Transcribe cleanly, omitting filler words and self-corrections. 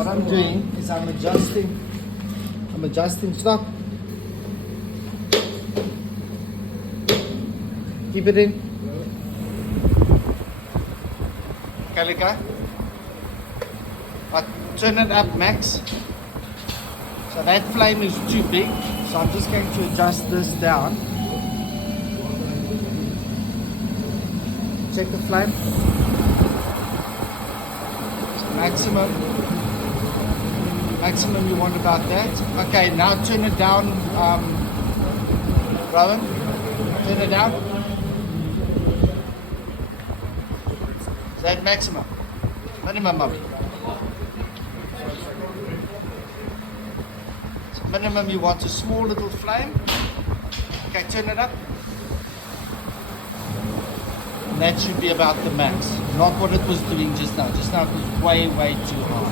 what I'm doing is I'm adjusting, stop. Keep it in. Calica. But turn it up max. So that flame is too big. So I'm just going to adjust this down. Check the flame. So maximum you want about that. Okay, now turn it down, Rowan. Turn it down. Is that maximum? Minimum, mommy. So minimum you want a small little flame. Okay, turn it up. And that should be about the max. Not what it was doing just now. Just now it was way too high.